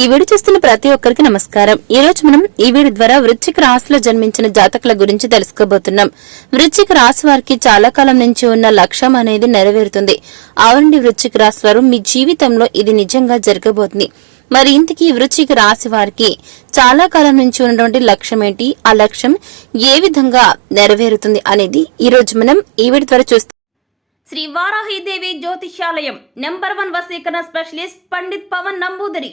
ఈ వీడియో చూస్తున్న ప్రతి ఒక్కరికి నమస్కారం. ఈ రోజు మనం ఈ వీడియో ద్వారా వృశ్చిక రాశిలో జన్మించిన జాతకుల గురించి తెలుసుకోబోతున్నాం. వృశ్చిక రాశి వారికి చాలా కాలం నుంచి ఉన్న లక్ష్యం అనేది నెరవేరుతుంది. అవునండి వృశ్చిక రాశి వారు మీ జీవితంలో ఇది నిజంగా జరగబోతుంది. మరి ఇంతకీ వృచ్చిక వృశ్చిక రాశి వారికి చాలా కాలం నుంచి ఉన్నటువంటి లక్ష్యం ఏంటి? ఆ లక్ష్యం ఏ విధంగా నెరవేరుతుంది అనేది ఈ రోజు మనం ఈ వీడియో ద్వారా చూస్తాం. శ్రీ వారాహిదేవి జ్యోతిష్యాలయం నెంబర్ వన్ వసీకరణ specialist Pandit Pavan Namboodiri.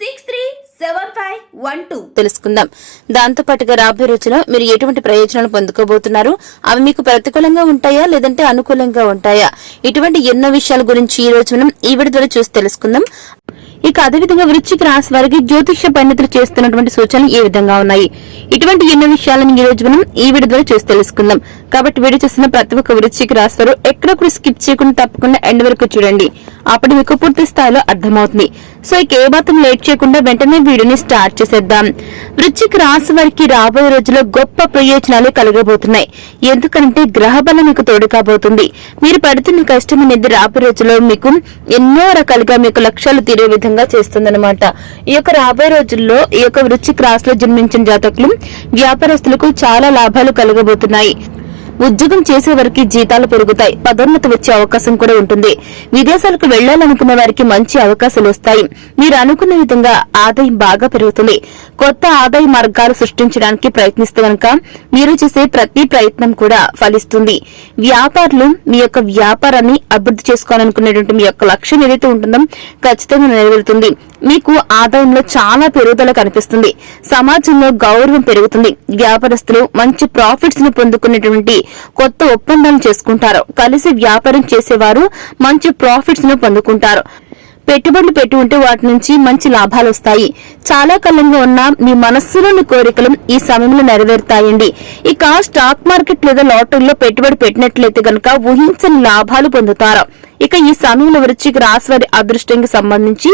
Six three seven five one two. తెలుసుకుందాం. దాంతో పాటుగా రాబోయే రోజులో మీరు ఎటువంటి ప్రయోజనాలు పొందుకోబోతున్నారు? అవి మీకు ప్రతికూలంగా ఉంటాయా? లేదంటే అనుకూలంగా ఉంటాయా? ఇటువంటి ఎన్నో విషయాల గురించి ఈ రోజు మనం ఈ విడుదల ద్వారా చూసి తెలుసుకుందాం. ఇక అదేవిధంగా వృశ్చిక రాశి వారికి జ్యోతిష్య పండితులు చేస్తున్నటువంటి సూచనలు ఏ విధంగా ఉన్నాయి. ఇటువంటి ఎన్నో విషయాలను ఈ రోజు మనం ఈ వీడియో ద్వారా చూసి తెలుసుకుందాం. కాబట్టి వీడియో చూస్తున్న ప్రతి ఒక్క వృశ్చిక రాశి వారు ఎక్కడ కూడా స్కిప్ చేయకుండా తప్పకుండా ఎండ్ వరకు చూడండి. అప్పుడు మీకు పూర్తి స్థాయిలో అర్థమవుతుంది. సో ఇక ఏ మాత్రం లేట్ చేయకుండా వెంటనే వీడియోని స్టార్ట్ చేసేద్దాం. వృశ్చిక రాశి వారికి రాబోయే రోజుల్లో గొప్ప ప్రయోజనాలు కలగబోతున్నాయి. ఎందుకంటే గ్రహ బలం మీకు తోడు కాబోతుంది. మీరు పడుతున్న కష్టం అనేది రాబోయే రోజుల్లో మీకు ఎన్నో రకాలుగా మీకు లక్ష్యాలు తీరే విధంగా చేస్తుందన్నమాట. ఈ యొక్క రాబోయే రోజుల్లో ఈ యొక్క వృశ్చిక రాశిలో జన్మించిన జాతకులు వ్యాపారస్తులకు చాలా లాభాలు కలగబోతున్నాయి. ఉద్యోగం చేసే వారికి జీతాలు పెరుగుతాయి. పదోన్నతి వచ్చే అవకాశం కూడా ఉంటుంది. విదేశాలకు వెళ్ళాలనుకున్న వారికి మంచి అవకాశాలు వస్తాయి. మీరు అనుకున్న విధంగా ఆదాయం బాగా పెరుగుతుంది. కొత్త ఆదాయ మార్గాలు సృష్టించడానికి ప్రయత్నిస్తే గనక మీరు చేసే ప్రతి ప్రయత్నం కూడా ఫలిస్తుంది. వ్యాపారులు మీ యొక్క వ్యాపారాన్ని అభివృద్ధి చేసుకోవాలనుకునేటువంటి మీ యొక్క లక్ష్యం ఏదైతే ఉంటుందో ఖచ్చితంగా నెరవేరుతుంది. మీకు ఆదాయంలో చాలా పెరుగుదల కనిపిస్తుంది. సమాజంలో గౌరవం పెరుగుతుంది. వ్యాపారస్తులు మంచి ప్రాఫిట్స్ను పొందుకునేటువంటి కొత్త ఒప్పందాలు చేసుకుంటారు. కలిసి వ్యాపారం చేసేవారు మంచి ప్రాఫిట్స్ను పొందుకుంటారు. పెట్టుబడులు పెట్టి ఉంటే వాటి నుంచి మంచి లాభాలు వస్తాయి. చాలా కాలంగా ఉన్న మీ మనస్సులోని కోరికలు ఈ సమయంలో నెరవేరుతాయండి. ఇక స్టాక్ మార్కెట్ లేదా లాటరీలో పెట్టుబడి పెట్టినట్లయితే గనక ఊహించని లాభాలు పొందుతారు. ఇక ఈ సమయంలో వృశ్చిక రాశి వారి అదృష్టానికి సంబంధించి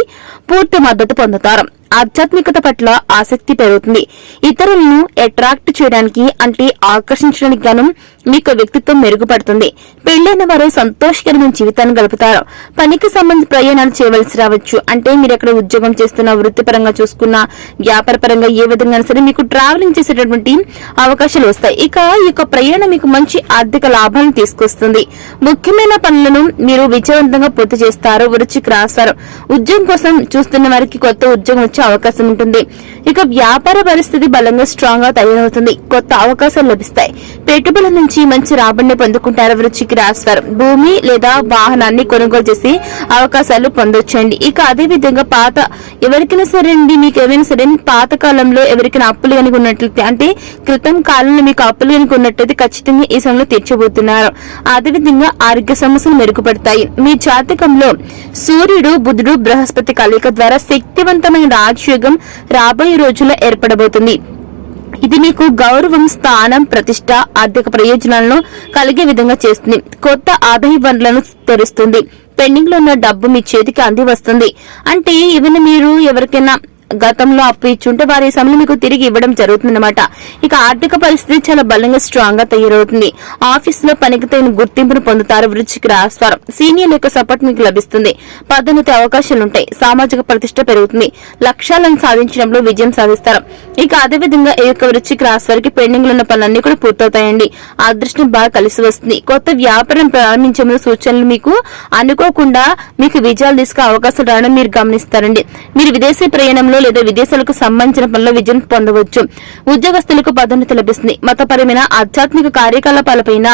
పూర్తి మద్దతు పొందుతారు. ఆధ్యాత్మికత పట్ల ఆసక్తి పెరుగుతుంది. ఇతరులను అట్రాక్ట్ చేయడానికి అంటే ఆకర్షించడానికి గాను మీకు వ్యక్తిత్వం మెరుగుపడుతుంది. పెళ్ళైన వారు సంతోషకరమైన జీవితాన్ని గడుపుతారు. పనికి సంబంధించి ప్రయాణాలు చేయవలసి రావచ్చు. అంటే మీరు ఎక్కడ ఉద్యోగం చేస్తున్న వృత్తిపరంగా చూసుకున్నా వ్యాపారపరంగా ఏ విధంగా సరే మీకు ట్రావెలింగ్ చేసేటటువంటి అవకాశాలు వస్తాయి. ఇక ఈ యొక్క ప్రయాణం మీకు మంచి ఆర్థిక లాభాలను తీసుకొస్తుంది. ముఖ్యమైన పనులను మీరు విజయవంతంగా పూర్తి చేస్తారు వృచ్చికి రాస్తారు. ఉద్యోగం కోసం చూస్తున్న వారికి కొత్త ఉద్యోగం వచ్చే అవకాశం ఉంటుంది. ఇక వ్యాపార పరిస్థితి బలంగా స్ట్రాంగ్గా తయారవుతుంది. కొత్త అవకాశాలు లభిస్తాయి. పెట్టుబడుల నుంచి మంచి రాబడిని పొందుకుంటారు వృచ్చికి రాస్తారు. భూమి లేదా వాహనాన్ని కొనుగోలు చేసి అవకాశాలు పొందొచ్చండి. ఇక అదే విధంగా పాత ఎవరికైనా సరే అండి మీకు ఏమైనా సరే పాత కాలంలో ఎవరికైనా అప్పులు కనుక ఉన్నట్లయితే అంటే క్రితం కాలంలో మీకు అప్పులు కనుక ఉన్నట్లయితే ఖచ్చితంగా ఈ సమయంలో తీర్చబోతున్నారు. అదేవిధంగా ఆరోగ్య సమస్యలు మెరుగుపడతాయి. మీ జాతకంలో సూర్యుడు బుధుడు బృహస్పతి కలయిక ద్వారా శక్తివంతమైన రాజయోగం రాబోయే రోజుల్లో ఏర్పడబోతుంది. ఇది మీకు గౌరవం స్థానం ప్రతిష్ట ఆర్థిక ప్రయోజనాలను కలిగే విధంగా చేస్తుంది. కొత్త ఆదాయ వనరులను తెరుస్తుంది. పెండింగ్లో ఉన్న డబ్బు మీ చేతికి అంది వస్తుంది. అంటే ఏమైనా మీరు ఎవరికైనా గతంలో అప్పు ఇచ్చుంటే వారి సమయం మీకు తిరిగి ఇవ్వడం జరుగుతుందన్నమాట. ఇక ఆర్థిక పరిస్థితి చాలా బలంగా స్ట్రాంగ్గా తయారవుతుంది. ఆఫీస్లో పనికి తగిన గుర్తింపును పొందుతారు వృచ్చికి రాస్తారు సీనియర్ యొక్క సపోర్ట్ మీకు లభిస్తుంది. పదోన్నతి అవకాశాలు ఉంటాయి సామాజిక ప్రతిష్ట పెరుగుతుంది. లక్ష్యాలను సాధించడంలో విజయం సాధిస్తారు. ఇక అదేవిధంగా ఈ యొక్క వృచ్చికి రాశి వారికి పెండింగ్లో ఉన్న పనులన్నీ కూడా పూర్తవుతాయండి. అదృష్టం బాగా కలిసి వస్తుంది. కొత్త వ్యాపారం ప్రారంభించే ముందు సూచనలు మీకు అనుకోకుండా మీకు విజయాలు తీసుకునే అవకాశం రావడం మీరు గమనిస్తారండి. మీరు విదేశీ ప్రయాణంలో లేదా విదేశాలకు సంబంధించిన పనుల్లో విజయం పొందవచ్చు. ఉద్యోగస్తులకు పదోన్నతి లభిస్తుంది. మతపరమైన ఆధ్యాత్మిక కార్యకలాపాలపైన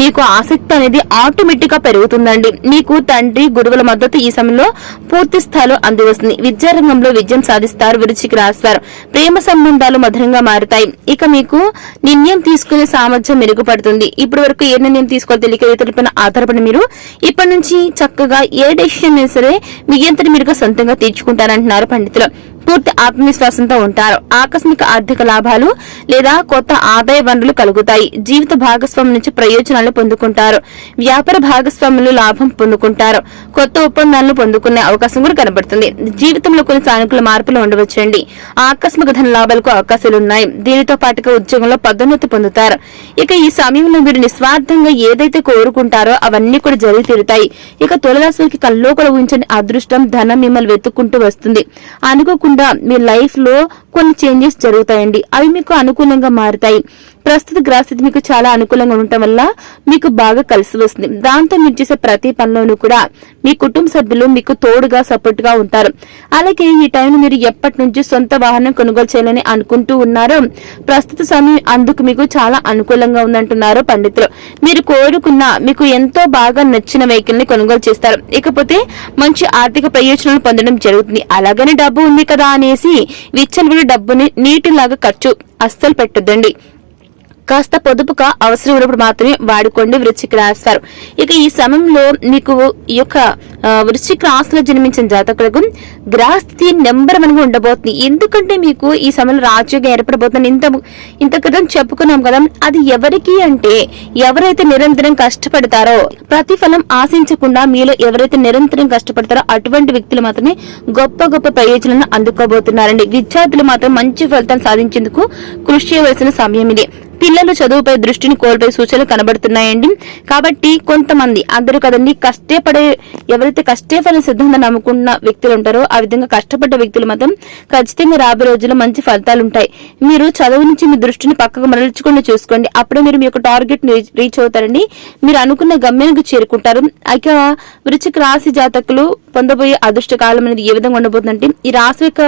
మీకు ఆసక్తి అనేది ఆటోమేటిక్గా పెరుగుతుందండి. మీకు తండ్రి గురువుల మద్దతు ఈ సమయంలో పూర్తి స్థాయిలో అందివస్తుంది. విద్యారంగంలో విజయం సాధిస్తారు విరుచికి రాస్తారు. ప్రేమ సంబంధాలు మధురంగా మారుతాయి. ఇక మీకు నిర్ణయం తీసుకునే సామర్థ్యం మెరుగుపడుతుంది. ఇప్పటి వరకు ఏ నిర్ణయం తీసుకోవాలి తెలియక ఇతరులపైన ఆధారపడి మీరు ఇప్పటి నుంచి చక్కగా ఏ డెసిషన్ అయినా సరే మీ అంతటి మీరుగా సొంతంగా తీర్చుకుంటారంటున్నారు పండితులు. పూర్తి ఆత్మవిశ్వాసంతో ఉంటారు. ఆకస్మిక ఆర్థిక లాభాలు లేదా కొత్త ఆదాయ వనరులు కలుగుతాయి. జీవిత భాగస్వామి నుంచి ప్రయోజనాలు పొందుకుంటారు. వ్యాపార భాగస్వాములు లాభం పొందుకుంటారు. కొత్త ఒప్పందాలను పొందుకునే అవకాశం కూడా కనబడుతుంది. జీవితంలో కొన్ని సానుకూల మార్పులు ఉండవచ్చండి. ఆకస్మిక ధన లాభాలకు అవకాశాలు ఉన్నాయి దీనితో పాటుగా ఉద్యోగంలో పదోన్నతి పొందుతారు. ఇక ఈ సమయంలో మీరు నిస్వార్థంగా ఏదైతే కోరుకుంటారో అవన్నీ కూడా జరిగి తీరుతాయి. ఇక తొలరాశులకి కల్లో కూడా ఉంచని అదృష్టం ధనం మిమ్మల్ని వెతుక్కుంటూ వస్తుంది. అనుకోకుండా మీ లైఫ్లో కొన్ని చేంజెస్ జరుగుతాయండి. అవి మీకు అనుకూలంగా మారుతాయి. ప్రస్తుత గ్రహస్థితి మీకు చాలా అనుకూలంగా ఉండటం వల్ల మీకు బాగా కలిసి వస్తుంది. దాంతో మీరు చేసే ప్రతి పనిలోనూ కూడా మీ కుటుంబ సభ్యులు మీకు తోడుగా సపోర్ట్గా ఉంటారు. అలాగే ఈ టైంలో మీరు ఎప్పటి నుంచి సొంత వాహనం కొనుగోలు చేయాలని అనుకుంటూ ఉన్నారో ప్రస్తుత సమయం అందుకు మీకు చాలా అనుకూలంగా ఉందంటున్నారు పండితులు. మీరు కోరుకున్న మీకు ఎంతో బాగా నచ్చిన వెహికల్ని కొనుగోలు చేస్తారు. ఇకపోతే మంచి ఆర్థిక ప్రయోజనాలు పొందడం జరుగుతుంది. అలాగనే డబ్బు ఉంది కదా అనేసి విచ్చలవిడి డబ్బుని నీటిలాగా ఖర్చు అస్సలు పెట్టొద్దండి. కాస్త పొదుపుగా అవసరం ఉన్నప్పుడు మాత్రమే వాడుకోండి వృశ్చిక రాశి వారు ఇక ఈ సమయంలో మీకు ఈ యొక్క వృశ్చిక రాశిలో జన్మించిన జాతకులకు గ్రహస్థితి నెంబర్ మనకు ఉండబోతుంది. ఎందుకంటే మీకు ఈ సమయంలో రాజ్యోగం ఏర్పడబోతుంది. ఇంత ఇంత క్రితం చెప్పుకున్నాం కదా అది ఎవరికి అంటే ఎవరైతే నిరంతరం కష్టపడతారో ప్రతిఫలం ఆశించకుండా మీలో ఎవరైతే నిరంతరం కష్టపడతారో అటువంటి వ్యక్తులు మాత్రమే గొప్ప గొప్ప ప్రయోజనాలను అందుకోబోతున్నారండి. విద్యార్థులు మాత్రం మంచి ఫలితాలు సాధించేందుకు కృషి చేయవలసిన సమయం ఇది. పిల్లలు చదువుపై దృష్టిని కోల్పోయే సూచనలు కనబడుతున్నాయండి. కాబట్టి కొంతమంది అందరూ కదండి కష్టపడే ఎవరైతే కష్టపడే సిద్ధాంతం నమ్ముకున్న వ్యక్తులు ఉంటారో ఆ విధంగా కష్టపడ్డ వ్యక్తులు మాత్రం ఖచ్చితంగా రాబోయే రోజుల్లో మంచి ఫలితాలు ఉంటాయి. మీరు చదువు నుంచి మీ దృష్టిని పక్కకు మరల్చుకుండా చూసుకోండి. అప్పుడే మీరు మీ యొక్క టార్గెట్ రీచ్ అవుతారండి. మీరు అనుకున్న గమ్యానికి చేరుకుంటారు. అయితే వృచ్చిక రాశి జాతకులు పొందబోయే అదృష్ట కాలం అనేది ఏ విధంగా ఉండబోతుందంటే ఈ రాశి యొక్క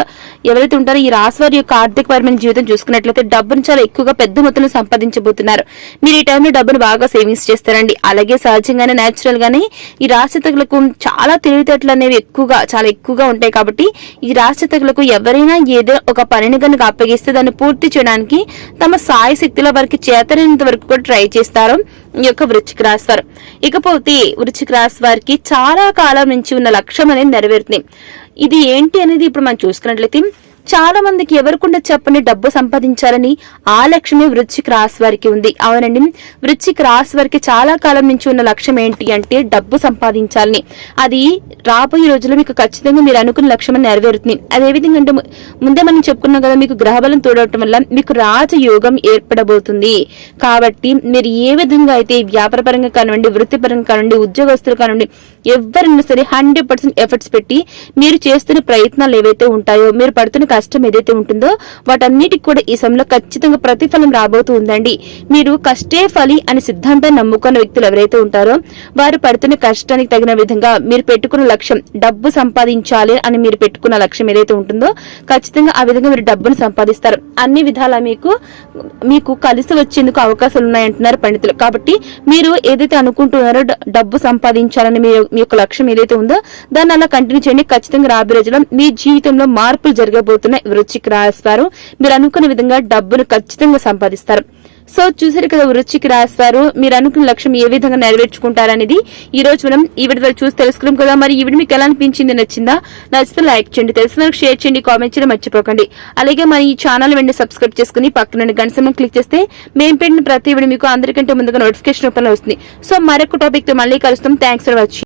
ఎవరైతే ఉంటారో ఈ రాశి వారి యొక్క ఆర్థికపరమైన జీవితం చూసుకున్నట్లయితే డబ్బును చాలా ఎక్కువగా పెద్ద మొత్తంలో సంపాదించబోతున్నారు. మీరు ఈ టైంలో డబ్బును బాగా సేవింగ్స్ చేస్తారండి. అలాగే సహజంగానే న్యాచురల్ గానే ఈ రాశితకులకు చాలా తెలివితేటలు అనేవి ఎక్కువగా చాలా ఎక్కువగా ఉంటాయి కాబట్టి ఈ రాశితకులకు ఎవరైనా ఏదో ఒక పనిని కనుక అప్పగిస్తే దాన్ని పూర్తి చేయడానికి తమ సాయ శక్తుల వారికి చేతనైనంత వరకు కూడా ట్రై చేస్తారు. ఈ యొక్క వృచ్చిక రాశి వారు. ఇకపోతే వృచ్చిక రాశి వారికి చాలా కాలం నుంచి ఉన్న లక్ష్యం అనేది నెరవేరుతుంది. ఇది ఏంటి అనేది ఇప్పుడు మనం చూసుకున్నట్లయితే చాలా మందికి ఎవరికుండా చెప్పని డబ్బు సంపాదించాలని ఆ లక్ష్యమే వృశ్చిక రాశి వారికి ఉంది. అవునండి. వృశ్చిక రాశి వారికి చాలా కాలం నుంచి ఉన్న లక్ష్యం ఏంటి అంటే డబ్బు సంపాదించాలని. అది రాబోయే రోజుల్లో మీకు ఖచ్చితంగా మీరు అనుకున్న లక్ష్యం నెరవేరుతుంది. అదేవిధంగా అంటే ముందే మనం చెప్పుకున్నాం కదా మీకు గ్రహబలం తోడవటం వల్ల మీకు రాజయోగం ఏర్పడబోతుంది. కాబట్టి మీరు ఏ విధంగా అయితే వ్యాపారపరంగా కానివ్వండి వృత్తిపరంగా కానివ్వండి ఉద్యోగస్తులు కానివ్వండి ఎవరైనా సరే హండ్రెడ్ పర్సెంట్ ఎఫర్ట్స్ పెట్టి మీరు చేస్తున్న ప్రయత్నాలు ఏవైతే ఉంటాయో మీరు పడుతున్న కష్టం ఏదైతే ఉంటుందో వాటన్నిటికి కూడా ఈ సమయంలో ఖచ్చితంగా ప్రతిఫలం రాబోతూ ఉందండి. మీరు కష్టే ఫలి అనే సిద్ధాంతాన్ని నమ్ముకున్న వ్యక్తులు ఎవరైతే ఉంటారో వారు పడుతున్న కష్టానికి తగిన విధంగా మీరు పెట్టుకున్న లక్ష్యం డబ్బు సంపాదించాలి అని మీరు పెట్టుకున్న లక్ష్యం ఏదైతే ఉంటుందో ఖచ్చితంగా ఆ విధంగా మీరు డబ్బును సంపాదిస్తారు. అన్ని విధాలా మీకు మీకు కలిసి వచ్చేందుకు అవకాశాలు ఉన్నాయంటున్నారు పండితులు. కాబట్టి మీరు ఏదైతే అనుకుంటున్నారో డబ్బు సంపాదించాలని మీ మీ యొక్క లక్ష్యం ఏదైతే ఉందో దాన్ని అలా కంటిన్యూ చేయండి. ఖచ్చితంగా రాబోయే రోజుల్లో మీ జీవితంలో మార్పులు జరగబోతున్న వృచ్చిక రాస్తారు మీరు అనుకున్న విధంగా డబ్బును ఖచ్చితంగా సంపాదిస్తారు. సో చూసారు కదా వృచ్చికి రాస్తారు మీరు అనుకున్న లక్ష్యం ఏ విధంగా నెరవేర్చుకుంటారనేది ఈ రోజు మనం ఈవిడ ద్వారా చూసి తెలుసుకున్నాం కదా. మరి ఈవిడ మీకు ఎలా అనిపించింది నచ్చిందా? నచ్చితే లైక్ చేయండి తెలిసిన వాళ్ళకి షేర్ చేయండి కామెంట్ చేయడం మర్చిపోకండి. అలాగే మన ఈ ఛానల్ వెంటనే సబ్స్క్రైబ్ చేసుకుని పక్కన గంట క్లిక్ చేస్తే మేము పెట్టిన ప్రతి వీడియో మీకు అందరికంటే ముందుగా నోటిఫికేషన్ రూపంలో వస్తుంది. సో మరొక టాపిక్తో మళ్ళీ కలుస్తాం. Thanks for watching.